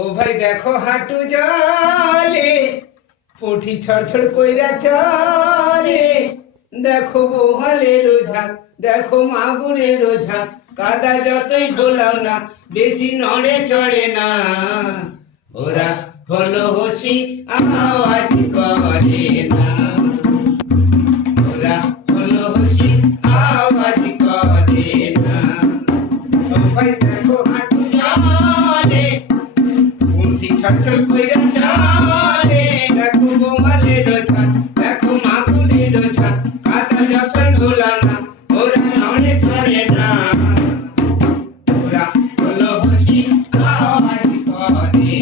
ও ভাই দেখো হাঁটু জলে পুঁটি ছড়ছড় কইরা চলে, দেখো বোহালের ঝাঁক, দেখো মাগুরের ঝাঁক, কাদা যতই ঘোলাও না বেশি নড়ে চড়ে না। ওরা হলো হসি আওয়াজ করে না, ওরা হলো হসি আওয়াজ করে না। ও ভাই দেখো হাঁটু জলে পুঁটি ছড়ছড় কইরা চলে, দেখো বোহালের ঝাঁক, দেখো মাগুরের ঝাঁক, কাদা যতই ঘোলাও না ওরা নড়ে চড়ে না। ওরা হলো হসি আওয়াজ করে